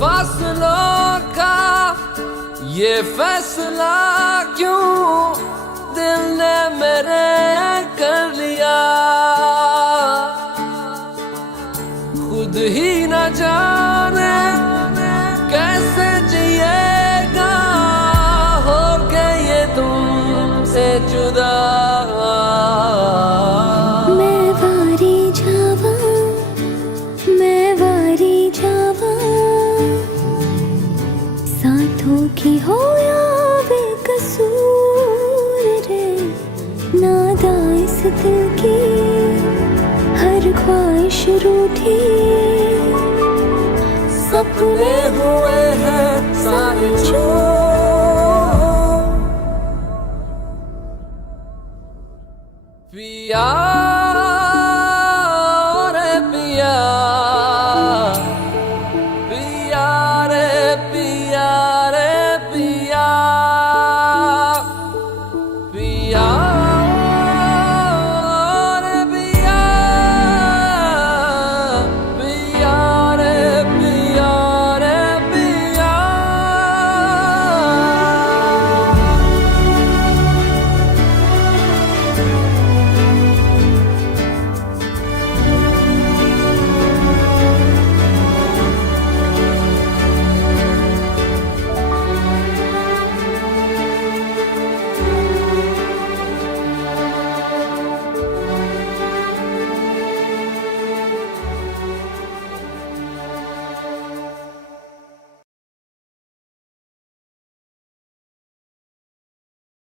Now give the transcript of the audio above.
फासलों का ये फैसला क्यों दिल ने मेरे कर लिया, खुद ही न जाने कैसे जिएगा हो गए ये तुमसे जुदा। साथों की हो या बेकसूर रे, नादा इस दिल की हर ख्वाहिश रूठी। सपने हुए हैं सारे